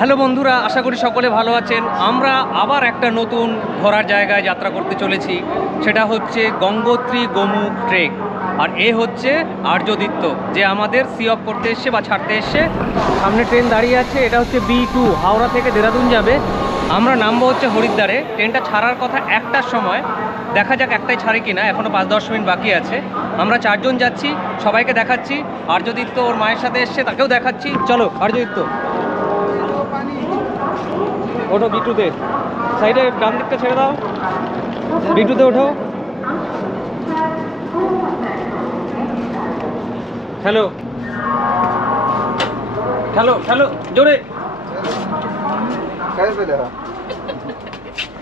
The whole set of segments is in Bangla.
হ্যালো বন্ধুরা, আশা করি সকলে ভালো আছেন। আমরা আবার একটা নতুন ঘোরার জায়গায় যাত্রা করতে চলেছি, সেটা হচ্ছে গঙ্গোত্রী গোমুখ ট্রেক। আর এ হচ্ছে আর্যদিত্য, যে আমাদের সি অফ করতে এসছে বা ছাড়তে এসছে। সামনে ট্রেন দাঁড়িয়ে আছে, এটা হচ্ছে B2, হাওড়া থেকে দেরাদুন যাবে। আমরা নামবো হচ্ছে হরিদ্বারে। ট্রেনটা ছাড়ার কথা 1টার সময়, দেখা যাক একটাই ছাড়ে কিনা, এখনও 5-10 মিনিট বাকি আছে। আমরা 4 জন যাচ্ছি, সবাইকে দেখাচ্ছি। আর্যদিত্য ওর মায়ের সাথে এসছে, তাকেও দেখাচ্ছি। চলো আর্যদিত্য, ওঠো B2-তে। সাইডে ডান দিকটা ছেড়ে দাও, B2-তে ওঠো। হ্যালো হ্যালো হ্যালো, জোরে।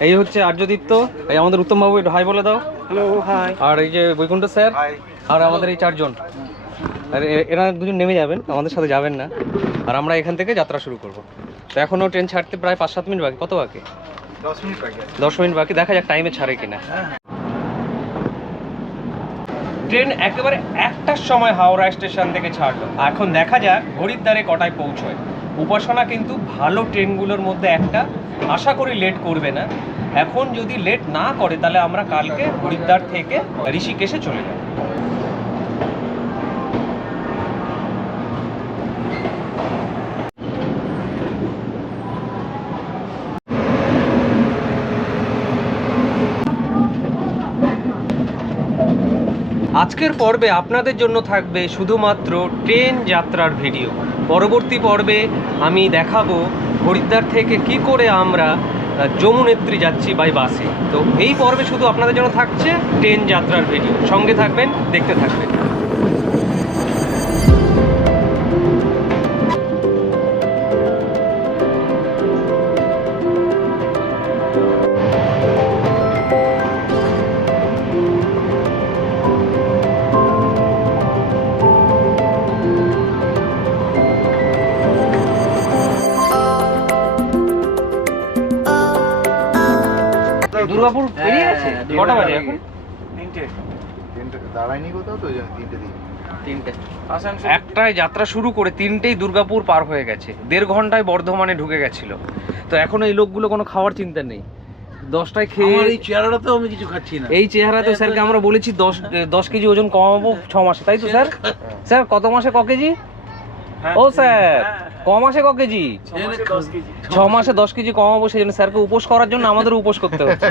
এই হচ্ছে আর্যদিত্য, এই আমাদের উত্তম বাবু, একটু হাই বলে দাও। Hello, high. আর এই যে বৈকুণ্ঠ স্যার, আর আমাদের এই 4 জন। আর এরা দুজন নেমে যাবেন, আমাদের সাথে যাবেন না। আর আমরা এখান থেকে যাত্রা শুরু করব। তো এখনও ট্রেন ছাড়তে প্রায় 5-7 মিনিট বাকি। কত বাকি? 10 মিনিট বাকি। 10 মিনিট বাকি, দেখা যাক টাইমে ছাড়ে কিনা। ট্রেন একেবারে 1টার সময় হাওড়া স্টেশন থেকে ছাড়লো। এখন দেখা যাক হরিদ্বারে কটায় পৌঁছয়। উপাসনা কিন্তু ভালো ট্রেনগুলোর মধ্যে একটা, আশা করি লেট করবে না। এখন যদি লেট না করে তাহলে আমরা কালকে হরিদ্বার থেকে ঋষিকেশে চলে যাব। আজকের পর্বে আপনাদের জন্য থাকবে শুধুমাত্র ট্রেন যাত্রার ভিডিও। পরবর্তী পর্বে আমি দেখাবো হরিদ্বার থেকে কি করে আমরা যমুনেত্রী যাচ্ছি বাই বাসে। তো এই পর্বে শুধু আপনাদের জন্য থাকছে ট্রেন যাত্রার ভিডিও। সঙ্গে থাকবেন, দেখতে থাকবেন। দুর্গাপুর বেরিয়ে গেছে? কটা বাজে এখন? 3টে। দাঁড়ায়নি কোথাও তো, 3টে। একটায় যাত্রা শুরু করে 3টেই দুর্গাপুর পার হয়ে গেছে। 1.5 ঘন্টায় বর্ধমানে ঢুকে গেছিল। তো এখনো এই লোকগুলো কোনো খাওয়ার চিন্তা নেই। 10টায় খেয়ে, এই চেহারাটাতেও আমি কিছু খাচ্ছি না। এই চেহারাতে স্যারকে আমরা বলেছি 10 কেজি ওজন কমাবো 6 মাসে, তাই তো স্যার? স্যার কত মাসে ক কেজি? ও স্যার, ক মাসে ক কেজি? 6 মাসে 10 কেজি কমাবো। সেই জন্য স্যারকে উপোস করার জন্য আমাদের উপোস করতে হচ্ছে।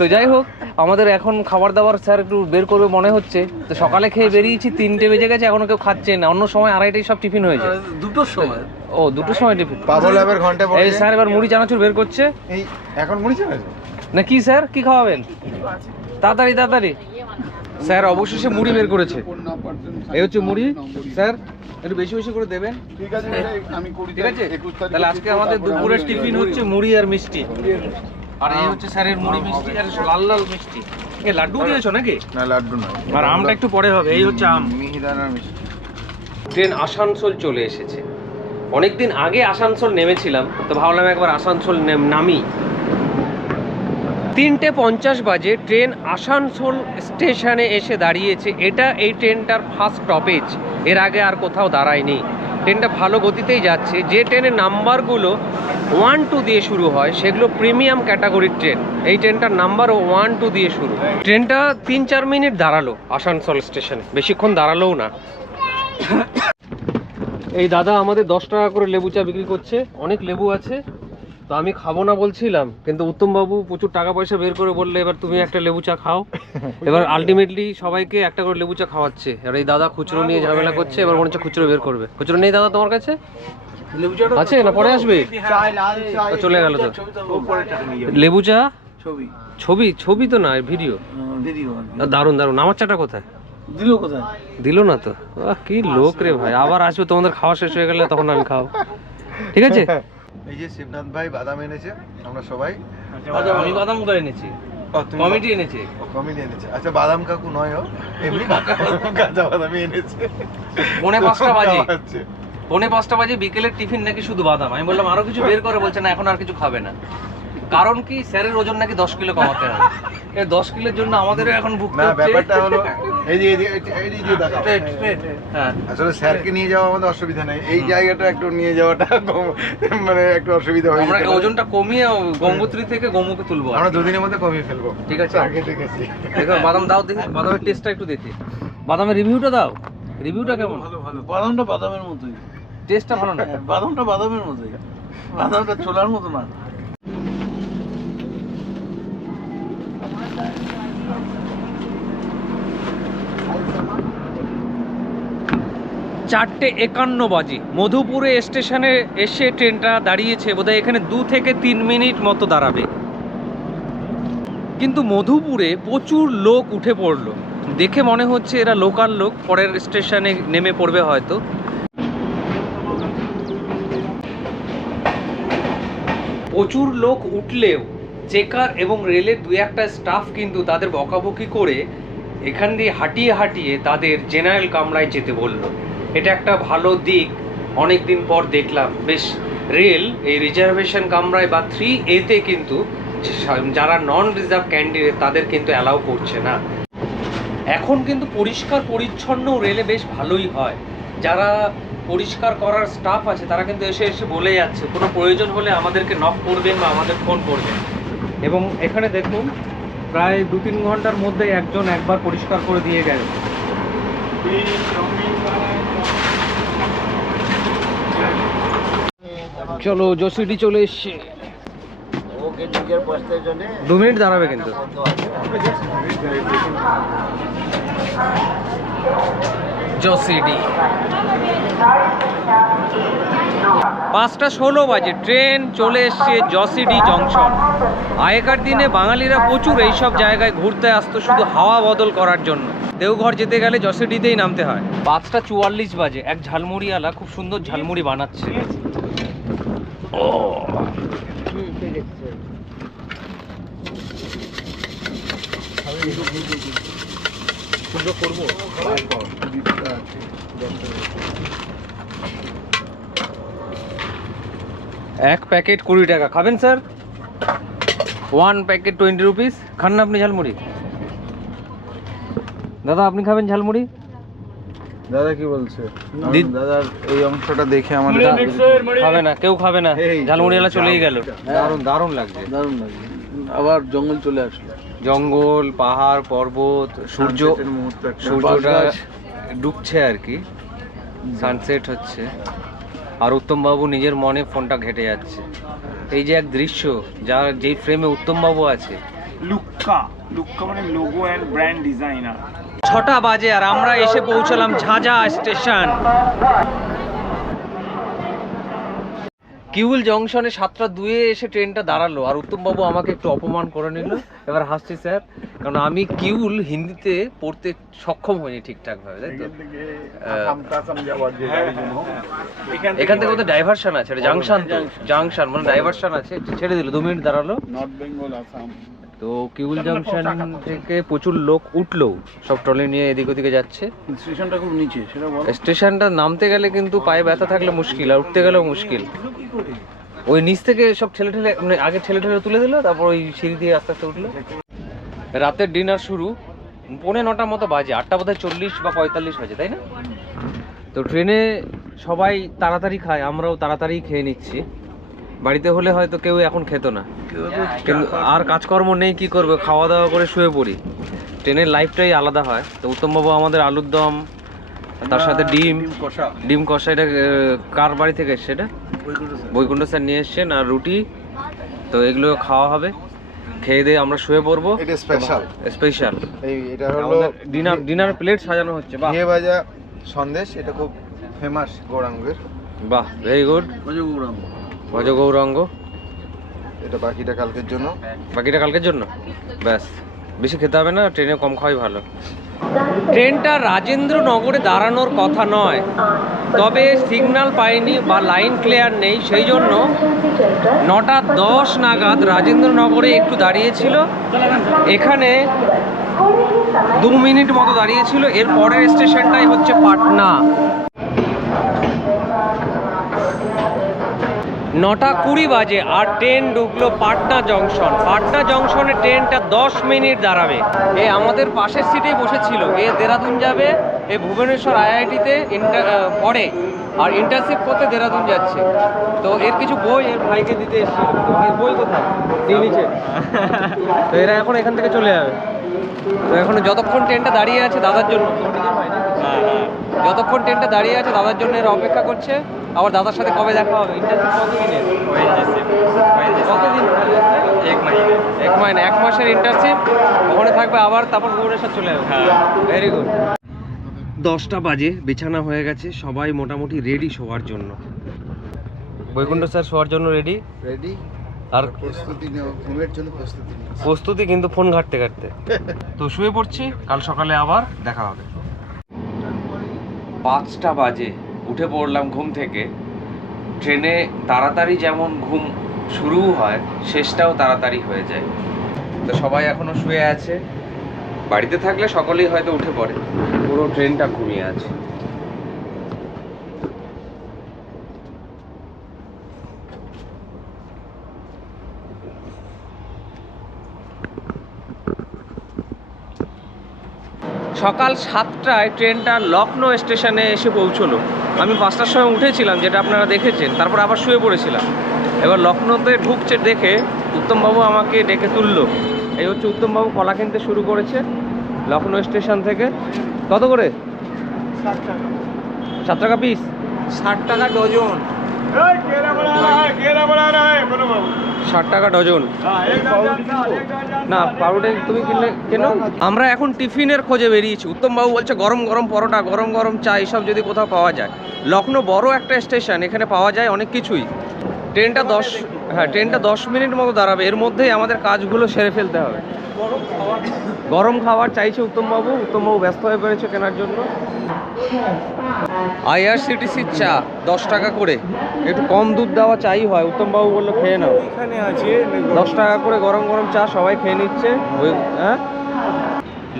তো যাই হোক, আমাদের এখন খাবার দাবার স্যার একটু বের করবে মনে হচ্ছে। তো সকালে খেয়ে বেরিয়েছি, 3টে বেজে গেছে, এখনো কেউ খাচ্ছে না। অন্য সময় 2:30টায় সব টিফিন হয়েছে। 2টোর সময়। ও 2টোর সময় টিফিন। পাগল আবার ঘন্টা পড়ে। এই স্যার এবার মুড়ি চানাচুর বের করছে। এই এখন মুড়ি চানাচুর না কি স্যার, কি খাওয়াবেন? তাড়াতাড়ি তাড়াতাড়ি। স্যার অবশেষে মুড়ি বের করেছে। এই হচ্ছে মুড়ি। স্যার একটু বেশি বেশি করে দেবেন। ঠিক আছে, আমি 20 ঠিক আছে, তাহলে আজকে আমাদের দুপুরের টিফিন হচ্ছে মুড়ি আর মিষ্টি। আর এই হচ্ছে স্যারের মুড়ি মিষ্টি আর লাল লাল মিষ্টি। এ লাড্ডু দিয়েছো নাকি? না, লাড্ডু নয়। আর আমটা একটু পরে হবে। এই হচ্ছে আম। মিহিদানার মিষ্টি। ট্রেন আসানসোল চলে এসেছে। অনেকদিন আগে আসানসোল নেমেছিলাম, তো ভাবলাম একবার আসানসোল নামি। 3:50 বাজে ট্রেন আসানসোল স্টেশনে এসে দাঁড়িয়েছে। এটা এই ট্রেনটার ফার্স্ট স্টপেজ, এর আগে আর কোথাও দাঁড়ায়নি। ট্রেনটা ভালো গতিতেই যাচ্ছে। যে ট্রেনের নাম্বারগুলো 1-2 দিয়ে শুরু হয় সেগুলো প্রিমিয়াম ক্যাটাগরির ট্রেন। এই ট্রেনটার নাম্বারও 1-2 দিয়ে শুরু। ট্রেনটা 3-4 মিনিট দাঁড়ালো আসানসোল স্টেশনে, বেশিক্ষণ দাঁড়ালোও না। এই দাদা আমাদের 10 টাকা করে লেবু চা বিক্রি করছে। অনেক লেবু আছে, তো আমি খাবো না বলছিলাম, কিন্তু উত্তমবাবু প্রচুর টাকা পয়সা বের করে বললে এবার তুমি একটা লেবু চা খাও। এবার আলটিমেটলি সবাইকে একটা করে লেবু চা খাওয়াচ্ছে। আর এই দাদা খুচরো নিয়ে ঝামেলা করছে, এবার মনে হচ্ছে খুচরো বের করবে। খুচরো নেই দাদা তোমার কাছে? লেবু চাটা আছে না, পরে আসবে? ও চলে গেল তো। লেবু চা ছবি ছবি ছবি তো না, ভিডিও। ভিডিও দারুণ দারুণ। আমার চাটা কোথায়? দিল কোথায়? দিল না তো। কি লোক রে ভাই, আবার আসবে তোমাদের খাওয়া শেষ হয়ে গেলে তখন আমি খাও। ঠিক আছে। এই যে শিবনাথ ভাই বাদাম এনেছে, আমরা সবাই। আমি বাদাম কোথায় এনেছি? কমিটি এনেছে। কমিটি এনেছে। আচ্ছা, বাদাম কাকু নয়, ও এমনি কাঁচা বাদামই এনেছে। 4:45 বাজে। 4:45 বাজে বিকেলের টিফিন নাকি শুধু বাদাম। আমি বললাম আরো কিছু বের করে, বলছে না এখন আর কিছু খাবে না। কারণ কি স্যারের ওজন নাকি 10 কিলো কমাতে হবে। এই 10 কিলোর জন্য আমাদেরও এখন ভুগতে না, হচ্ছে। ব্যাপারটা হলো এই যে এই যে দেখাও। হ্যাঁ আসলে স্যারকে নিয়ে যাওয়া আমাদের অসুবিধা নেই, এই জায়গাটা একটু নিয়ে যাওয়াটা মানে একটু অসুবিধা হয়ে আমরা যেতে পারে। ওজনটা কমিয়ে গঙ্গোত্রী থেকে গোমুখে তুলবো আর আমরা কি। দুদিনের মধ্যে কমিয়ে ফেলবো। ঠিক আছে। আগে দেখেছি। দেখো বাদাম দাও দেখি, বাদামের টেস্টটা একটু দেখি, বাদামের রিভিউটা দাও, রিভিউটা কেমন? বাদামটা বাদামের মতোই, টেস্টটা ভালো না? বাদামটা বাদামের মতোই, বাদামটা ছোলার মতো না। চারটে 51 বাজে মধুপুরে স্টেশনে এসে ট্রেনটা দাঁড়িয়েছে, বোধহয় এখানে 2 থেকে 3 মিনিট মতো দাঁড়াবে। কিন্তু মধুপুরে প্রচুর লোক উঠে পড়লো, দেখে মনে হচ্ছে এরা লোকাল লোক, পরের স্টেশনে নেমে পড়বে হয়তো। প্রচুর লোক উঠলেও চেকার এবং রেলের 2-1টা স্টাফ কিন্তু তাদের বকাবকি করে এখান দিয়ে হাঁটিয়ে হাঁটিয়ে তাদের জেনারেল কামরায় যেতে বলল। এটা একটা ভালো দিক, অনেক দিন পর দেখলাম বেশ রেল এই রিজার্ভেশন কামরায় বা 3A-তে কিন্তু যারা নন রিজার্ভ ক্যান্ডিডেট তাদের কিন্তু অ্যালাউ করছে না। এখন কিন্তু পরিষ্কার পরিচ্ছন্ন রেলে বেশ ভালোই হয়, যারা পরিষ্কার করার স্টাফ আছে তারা কিন্তু এসে এসে বলে যাচ্ছে কোনো প্রয়োজন হলে আমাদেরকে নক করবেন বা আমাদের ফোন করবেন। এবং এখানে দেখুন প্রায় 2-3 ঘন্টার মধ্যে একজন একবার পরিষ্কার করে দিয়ে গেল। চলো জসিডি চলে এসছে, 2 মিনিট দাঁড়াবে কিন্তু। জসিডি 5:16 বাজে ট্রেন চলে এসছে জসিডি জংশন। আগেকার দিনে বাঙালিরা প্রচুর এইসব জায়গায় ঘুরতে আসতো শুধু হাওয়া বদল করার জন্য। দেওঘর যেতে গেলে জসিডিতেই নামতে হয়। 5:44 বাজে এক ঝালমুড়িওয়ালা খুব সুন্দর ঝালমুড়ি বানাচ্ছে। ও করবো এক প্যাকেট 20 টাকা। খাবেন স্যার? 1 packet 20 rupees. খান না আপনি ঝালমুড়ি? দাদা আপনি খাবেন ঝালমুড়ি? দাদা কি বলছে? দাদার এই অংশটা দেখে আমাদের খাবে না, কেউ খাবে না। এই ঝালমুড়িওয়ালা চলেই গেল। দারুণ দারুণ লাগছে। দারুণ লাগে। আবার জঙ্গল চলে আসলো, জঙ্গল, পাহাড়, পর্বত, সূর্য, Sunset-এর মুহূর্ত একটা। সূর্যটা গাছ। ডুবছে আর কি, সানসেট হচ্ছে। আর উত্তমবাবু নিজের মনে ফোনটা ঘেটে যাচ্ছে। এই যে এক দৃশ্য, যেই ফ্রেমে উত্তমবাবু আছে। লুক্কা মানে লোগো অ্যান্ড ব্র্যান্ড ডিজাইনার। 6টা বাজে আর আমরা এসে পৌঁছলাম ঝাঁঝা স্টেশন। কিউল জংশনে 7:02 এসে ট্রেনটা দাঁড়ালো আর উত্তমবাবু আমাকে একটু অপমান করে নিল। এবার হাসছি স্যার, কারণ আমি কিউল হিন্দিতে পড়তে সক্ষম হইনি ঠিকঠাক ভাবে, তাই তো? এখান থেকে কোথাও ডাইভারশন আছে, এটা জাংশন তো, জাংশন মানে ডাইভারশন আছে, ছেড়ে দিল। 2 মিনিট দাঁড়ালো। নর্থ বেঙ্গল, আসাম। তো কিউল জংশন থেকে প্রচুর লোক উঠলো, সব ট্রলি নিয়ে এদিক ওদিকে যাচ্ছে। স্টেশনটা খুব নিচে, সেটা বলো। স্টেশনটা নামতে গেলে কিন্তু পায়ে ব্যথা থাকলে মুশকিল, আর উঠতে গেলেও মুশকিল। ওই নিচ থেকে সব ঠেলে ঠেলে মানে আগে ঠেলে ঠেলে তুলে দিল, তারপর ওই সিঁড়ি দিয়ে আস্তে আস্তে উঠলো। রাতের ডিনার শুরু 9:45 মতো বাজে, 8টা বোধহয় 40 বা 45 বাজে, তাই না? তো ট্রেনে সবাই তাড়াতাড়ি খায়, আমরাও তাড়াতাড়ি খেয়ে নিচ্ছি। বাড়িতে হলে হয়তো কেউ এখন খেত না, কিন্তু আর কাজকর্ম নেই, কি করবে, খাওয়া দাওয়া করে শুয়ে পড়ি। ট্রেনের লাইফটাই আলাদা হয়। তো উত্তমবাবু আমাদের আলুর দম, তার সাথে ডিম কষা, এটা কার বাড়ি থেকে এসছে? এটা বৈকুণ্ঠ স্যার নিয়ে এসছেন, আর রুটি। তো এগুলো খাওয়া হবে, খেয়ে দিয়ে আমরা শুয়ে পড়বো। এটা স্পেশাল। স্পেশাল এটা হলো ডিনার প্লেট সাজানো হচ্ছে। বাহ, ঘিয়ে ভাজা সন্দেশ, এটা খুব ফেমাস গৌরাঙ্গের। বাহ, ভেরি গুড। ভজ গৌরাঙ্গ। এটা বাকিটা কালকের জন্য। বাকিটা কালকের জন্য, ব্যাস। বেশি খেতে হবে না, ট্রেনে কম খাওয়াই ভালো। ট্রেনটা রাজেন্দ্রনগরে দাঁড়ানোর কথা নয়, তবে সিগন্যাল পাইনি বা লাইন ক্লিয়ার নেই, সেই জন্য 9:10 নাগাদ রাজেন্দ্রনগরে একটু দাঁড়িয়েছিল। এখানে 2 মিনিট মতো দাঁড়িয়েছিল। এর পরের স্টেশনটাই হচ্ছে পাটনা। 9:20 বাজে আর ট্রেন ঢুকলো পাটনা জংশন। পাটনা জংশনে ট্রেনটা 10 মিনিট দাঁড়াবে। এ আমাদের পাশের সিটেই বসেছিল, এ দেরাদুন যাবে, এ ভুবনেশ্বর আইআইটিতে পড়ে আর ইন্টার্নশিপ করতে দেরাদুন যাচ্ছে। তো এর কিছু বই এর ভাইকে দিতে এসেছিল। তো ভাই বই কোথায়? নিচে। তো এরা এখন এখান থেকে চলে যাবে। তো এখন যতক্ষণ ট্রেনটা দাঁড়িয়ে আছে দাদার জন্য, যতক্ষণ ট্রেনটা দাঁড়িয়ে আছে দাদার জন্য এরা অপেক্ষা করছে। আবার দাদার সাথে কবে দেখা হবে? ইন্টার্নশিপ কতদিনের? কতদিন? 1 মাসের ইন্টার্নশিপ ওখানে থাকবে, আবার তারপর ভুবনেশ্বর চলে যাবে। Very good. 10টা বাজে, বিছানা হয়ে গেছে, সবাই মোটামুটি রেডি শোয়ার জন্য। বৈকুণ্ঠ স্যার শোয়ার জন্য রেডি। রেডি আর প্রস্তুতি নেও, ঘুমের জন্য প্রস্তুতি নেও। প্রস্তুতি কিন্তু ফোন ঘাঁটতে ঘাঁটতে। তো শুয়ে পড়ছি, কাল সকালে আবার দেখা হবে। 5টা বাজে উঠে পড়লাম ঘুম থেকে। ট্রেনে তাড়াতাড়ি যেমন ঘুম শুরু হয়, শেষটাও তাড়াতাড়ি হয়ে যায়। তো সবাই এখনো শুয়ে আছে। বাড়িতে থাকলে সকলেই হয়তো উঠে পড়ে, পুরো ট্রেনটা ঘুমিয়ে আছে। সকাল 7টায় ট্রেনটা লখনৌ স্টেশনে এসে পৌঁছলো। আমি 5টার সময় উঠেছিলাম, যেটা আপনারা দেখেছেন, তারপর আবার শুয়ে পড়েছিলাম। এবার লখনৌতে ঢুকছে দেখে উত্তমবাবু আমাকে ডেকে তুললো। এই হচ্ছে উত্তমবাবু, কলা কিনতে শুরু করেছে লখনৌ স্টেশন থেকে। কত করে? 7 টাকা পিস। 60 টাকা ডজন। 60 টাকা ডজন। না, পাউরুটি তুমি কিনলে কেন? আমরা এখন টিফিনের খোঁজে বেরিয়েছি। উত্তমবাবু বলছে গরম গরম পরোটা, গরম গরম চা, এসব যদি কোথাও পাওয়া যায়। লখনৌ বড় একটা স্টেশন, এখানে পাওয়া যায় অনেক কিছুই। ট্রেনটা 10 মিনিট মতো দাঁড়াবে, এর মধ্যেই আমাদের কাজগুলো সেরে ফেলতে হবে। গরম খাবার চাইছে উত্তমবাবু। উত্তমবাবু ব্যস্ত হয়ে পড়েছে কেনার জন্য। আইআরসিটিসির চা 10 টাকা করে, একটু কম দুধ দেওয়া চাই হয়। উত্তমবাবু বললো খেয়ে নাও। এখানে আছে 10 টাকা করে গরম গরম চা সবাই খেয়ে নিচ্ছে। হ্যাঁ,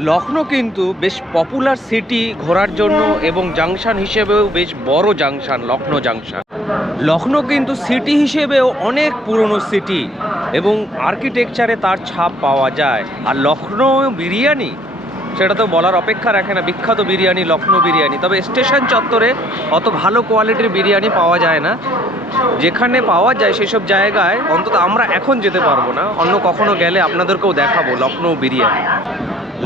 লখনৌ কিন্তু বেশ পপুলার সিটি ঘোরার জন্য, এবং জাংশন হিসেবেও বেশ বড় জাংশন লখনৌ জাংশন। লখনৌ কিন্তু সিটি হিসেবেও অনেক পুরনো সিটি, এবং আর্কিটেকচারে তার ছাপ পাওয়া যায়। আর লখনৌ বিরিয়ানি, সেটা তো বলার অপেক্ষা রাখে না। বিখ্যাত বিরিয়ানি লখনৌ বিরিয়ানি। তবে স্টেশন চত্বরে অত ভালো কোয়ালিটির বিরিয়ানি পাওয়া যায় না। যেখানে পাওয়া যায় সেসব জায়গায় অন্তত আমরা এখন যেতে পারবো না, অন্য কখনো গেলে আপনাদেরকেও দেখাবো লখনৌ বিরিয়ানি।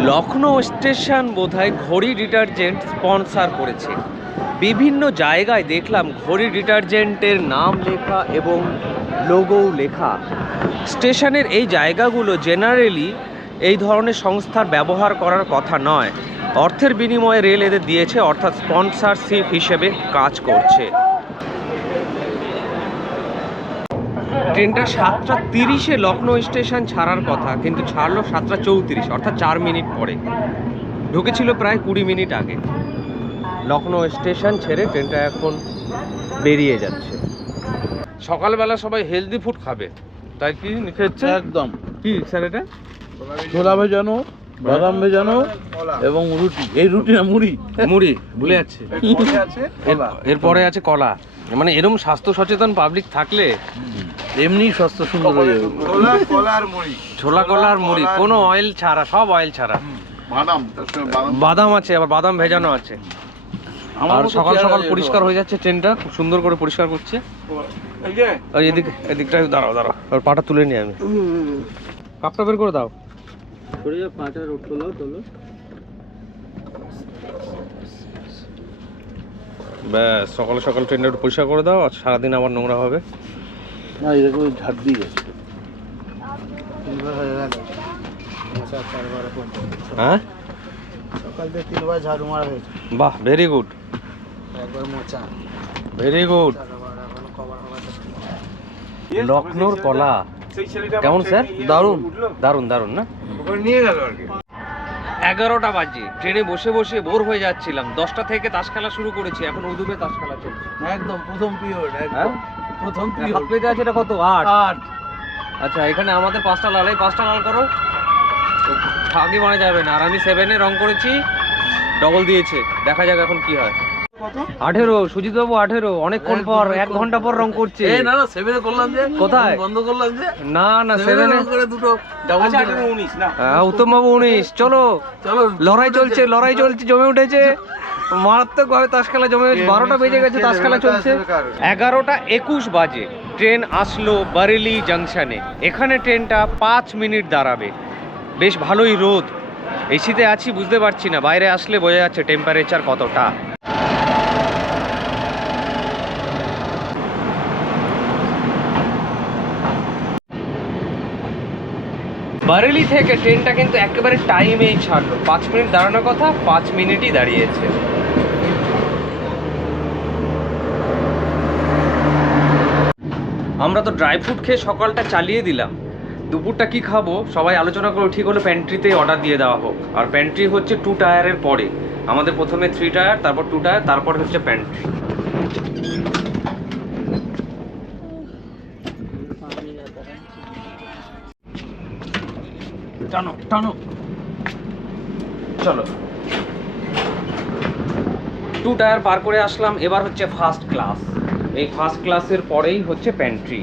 লখনৌ স্টেশন বোধহয় ঘড়ি ডিটারজেন্ট স্পন্সর করেছে। বিভিন্ন জায়গায় দেখলাম ঘড়ি ডিটারজেন্টের নাম লেখা এবং লোগোও লেখা। স্টেশনের এই জায়গাগুলো জেনারেলি এই ধরনের সংস্থার ব্যবহার করার কথা নয়। অর্থের বিনিময়ে রেল এদের দিয়েছে, অর্থাৎ স্পন্সরশিপ হিসেবে কাজ করছে। ট্রেনটা 7:30-এ লখনৌ স্টেশন ছাড়ার কথা, কিন্তু ছাড়লো 7:34, অর্থাৎ 4 মিনিট পরে। ঢুকেছিল প্রায় 20 মিনিট আগে। লখনৌ স্টেশন ছেড়ে ট্রেনটা এখন বেরিয়ে যাচ্ছে। সকালবেলা সবাই হেলদি ফুড খাবে, তাই কি খেচ্ছে? একদম। কি স্যার এটা? ছোলা ভেজানো, বাদাম ভেজানো এবং রুটি। এই রুটি না, মুড়ি। মুড়ি ভুলে যাচ্ছে। এরপরে আছে কলা। মানে এরকম স্বাস্থ্য সচেতন পাবলিক থাকলে এমনি স্বাস্থ্য সুন্দর হয়ে যাবে। কলা আর মুড়ি, ছোলা কলা আর মুড়ি, কোনো অয়েল ছাড়া, সব অয়েল ছাড়া। বাদাম, তার সঙ্গে বাদাম। বাদাম আছে, আবার বাদাম ভেজানো আছে। আর সকাল সকাল পরিষ্কার হয়ে যাচ্ছে ট্রেনটা, খুব সুন্দর করে পরিষ্কার করছে। এদিকটা দাঁড়াও দাঁড়াও, আর পাটা তুলে নিই আমি। কাপটা বের করে দাও। ব্যাস, সকাল সকাল ট্রেনটা একটু পরিষ্কার করে দাও, আর সারাদিন আবার নোংরা হবে। না, এরকম ঝাড় দিয়ে যাচ্ছে। হ্যাঁ, সকাল থেকে 3বার ঝাড়ু মারা হয়েছে। বাহ, ভেরি গুড, একবার মোচা। Very good. লখনৌর কলা কেমন স্যার? দারুণ দারুণ দারুণ না? নিয়ে গেল আর কি। 11টা বাজে, ট্রেনে বসে বসে বোর হয়ে যাচ্ছিলাম। 10টা থেকে তাস খেলা শুরু করেছি, এখন উদুমে তাস খেলা চলছে। একদম প্রথম পিরিয়ড, হ্যাঁ, একদম প্রথম হাত পিরিয়ড। পেতে আছে, এটা কত? 8। আচ্ছা, এখানে আমাদের 5টা লাল, এই 5টা লাল করো। ফাঁকি মারা যাবে না। আর আমি 7-এ রং করেছি, ডবল দিয়েছে, দেখা যাক এখন কি হয়। 18 সুজিত বাবু 18 অনেকক্ষণ পর 1 ঘন্টা পর রং করছে। এই না না 7 এ করলাম যে, কোথায়? বন্ধ করলাম যে, না না 7 7 এ করে দুটো ডাবল আচ্ছা 19 না উত্তম বাবু 19। চলো চলো লড়াই চলছে জমে উঠেছে মারাত্মক ভাবে তাস খেলা জমে গেছে। 12টা বেজে গেছে, তাস খেলা চলছে। 11টা 21 বাজে ট্রেন আসলো বারেলি জাংশনে। এখানে ট্রেনটা 5 মিনিট দাঁড়াবে। বেশ ভালোই রোদ, এসিতে আছি বুঝতে পারছি না, বাইরে আসলে বোঝা যাচ্ছে টেম্পারেচার কতটা। বারেলি থেকে ট্রেনটা কিন্তু একেবারে টাইমেই ছাড়লো। 5 মিনিট দাঁড়ানোর কথা, 5 মিনিটই দাঁড়িয়েছে। আমরা তো ড্রাই ফ্রুট খেয়ে সকালটা চালিয়ে দিলাম। দুপুরটা কি খাবো সবাই আলোচনা করে ঠিক হলো প্যান্ট্রিতে অর্ডার দিয়ে দেওয়া হোক। আর প্যান্ট্রি হচ্ছে 2 টায়ারের পরে, আমাদের প্রথমে 3 টায়ার, তারপর 2 টায়ার, তারপর হচ্ছে প্যান্ট্রি। টানো টানো চলো। 2 টায়ার পার করে আসলাম, এবার হচ্ছে ফার্স্ট ক্লাস। এই ফার্স্ট ক্লাসের পরেই হচ্ছে প্যান্ট্রি।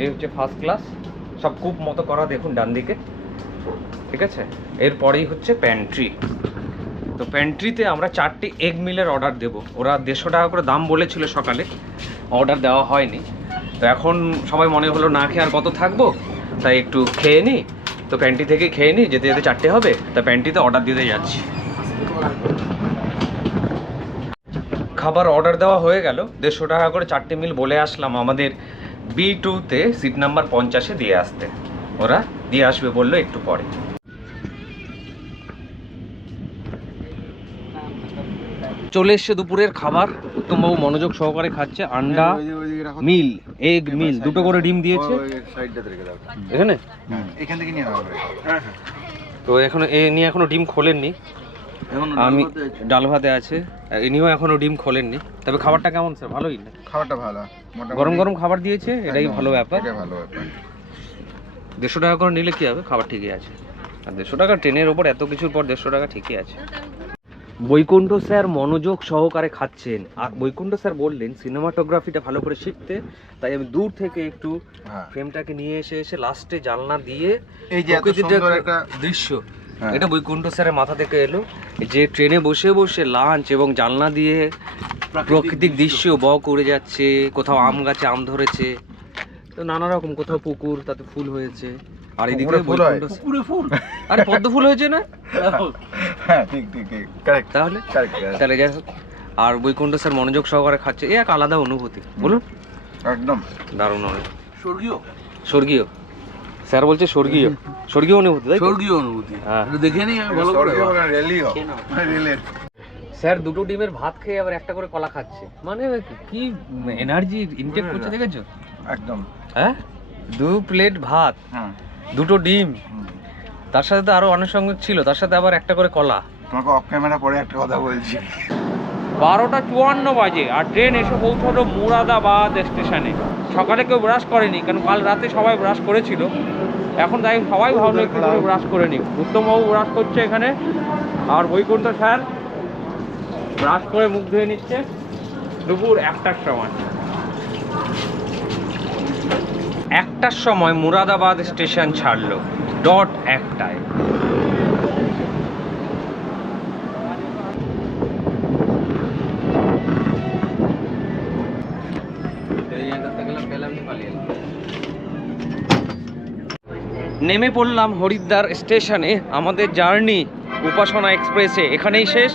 এই হচ্ছে ফার্স্ট ক্লাস, সব খুব মতো করা দেখুন ডান দিকে, ঠিক আছে। এরপরেই হচ্ছে প্যান্ট্রি। তো প্যান্ট্রিতে আমরা 4টে এগ মিলের অর্ডার দেব। ওরা 150 টাকা করে দাম বলেছিল সকালে, অর্ডার দেওয়া হয়নি। তো এখন সবাই মনে হলো না খেয়ে আর কত থাকবো, তাই একটু খেয়ে নিই। তো প্যান্ট্রি থেকে খেয়ে নিই, যেতে যেতে 4টে হবে, তা প্যান্ট্রিতে অর্ডার দিতে যাচ্ছি। খাবার অর্ডার দেওয়া হয়ে গেল, 150 টাকা করে 4টে মিল বলে আসলাম আমাদের B2-তে সিট নাম্বার 50-এ দিয়ে আসতে। ওরা দিয়ে আসবে বললো একটু পরে। চলে এসছে দুপুরের খাবার, উত্তমবাবু মনোযোগ সহকারে খাচ্ছে। আন্ডা মিল, এগ মিল, 2টো করে ডিম দিয়েছে। সাইডটাতে রেখে দাও এখানে এখান থেকে নিয়ে নাও। তো এখনো নিয়ে এখনো ডিম খোলেননি। আমি ডাল ভাতে আছে, ইনিও এখনো ডিম খোলেননি। তবে খাবারটা কেমন স্যার? ভালোই না? খাবারটা ভালো, গরম গরম খাবার দিয়েছে, এটাই ভালো ব্যাপার। এটা ভালো ব্যাপার। 150 টাকা করে নিলে কি হবে, খাবার ঠিকই আছে। আর 150 টাকা ট্রেনের ওপর এত কিছুর পর 150 টাকা ঠিকই আছে। বৈকুণ্ঠ স্যার মনোযোগ সহকারে খাচ্ছেন। আর বৈকুণ্ঠ স্যার বললেন সিনেমাটোগ্রাফিটা ভালো করে শিখতে, তাই আমি দূর থেকে একটু ফ্রেমটাকে নিয়ে এসে লাস্টে জানলা দিয়ে এই যে এত সুন্দর একটা দৃশ্য, এটা বৈকুণ্ঠ স্যারের মাথা থেকে এলো যে ট্রেনে বসে বসে লাঞ্চ এবং জানলা দিয়ে প্রাকৃতিক দৃশ্য বক উড়ে যাচ্ছে, কোথাও আম গাছে আম ধরেছে, তো নানা রকম, কোথাও পুকুর তাতে ফুল হয়েছে। আর এদিকে পুকুরে ফুল, আরে পদ্ম ফুল হয়েছে না? হ্যাঁ ঠিক ঠিক ঠিক কারেক্ট। তাহলে তাহলে যাই হোক। আর বৈকুণ্ঠ স্যার মনোযোগ সহকারে খাচ্ছে, এ এক আলাদা অনুভূতি, বলুন। একদম দারুণ অনেক স্বর্গীয় স্বর্গীয় স্যার বলছে, স্বর্গীয় স্বর্গীয় অনুভূতি, তাই তো? স্বর্গীয় অনুভূতি। হ্যাঁ। এটা দেখে নি আমি ভালো করে। রেলিও রেলের স্যার 2টো ডিমের ভাত খেয়ে আবার একটা করে কলা খাচ্ছে, মানে কি এনার্জি ইনটেক করছে দেখেছো? একদম। হ্যাঁ, 2 প্লেট ভাত, হ্যাঁ 2টো ডিম, তার সাথে তো আরো আনুষঙ্গিক ছিল, তার সাথে আবার একটা করে কলা। তোমাকে অফ ক্যামেরা পরে একটা কথা বলছি। 12টা 54 বাজে আর ট্রেন এসে পৌঁছালো মুরাদাবাদ স্টেশনে। সকালে কেউ ব্রাশ করেনি, কারণ কাল রাতে সবাই ব্রাশ করেছিল। এখন তাই সবাই ভাবলো একটু করে ব্রাশ করে নি। উত্তমবাবু ব্রাশ করছে এখানে, আর বৈকুণ্ঠ স্যার ব্রাশ করে মুখ ধুয়ে নিচ্ছে। দুপুর 1টার সময়, 1টার সময় মুরাদাবাদ স্টেশন ছাড়লো, ডট 1টায়। নেমে পড়লাম হরিদ্বার স্টেশনে। আমাদের জার্নি উপাসনা এক্সপ্রেসে এখানেই শেষ,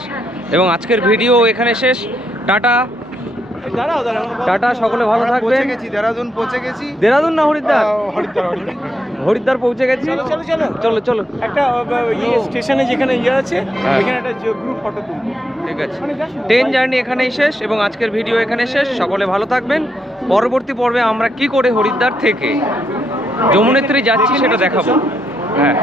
এবং আজকের ভিডিও এখানে শেষ। টাটা টাটা, সকলে ভালো থাকবেন। দেরাদুন পৌঁছে গেছি। দেরাদুন না হরিদ্বার? হরিদ্বার পৌঁছে গেছি। চলো চলো একটা স্টেশনে যেখানে আছে, এখানে একটা গ্রুপ ফটো তুলবো। ঠিক আছে, ট্রেন জার্নি এখানেই শেষ এবং আজকের ভিডিও এখানে শেষ। সকলে ভালো থাকবেন। পরবর্তী পর্বে আমরা কি করে হরিদ্বার থেকে যমুনেত্রী যাচ্ছি সেটা দেখাবো। হ্যাঁ।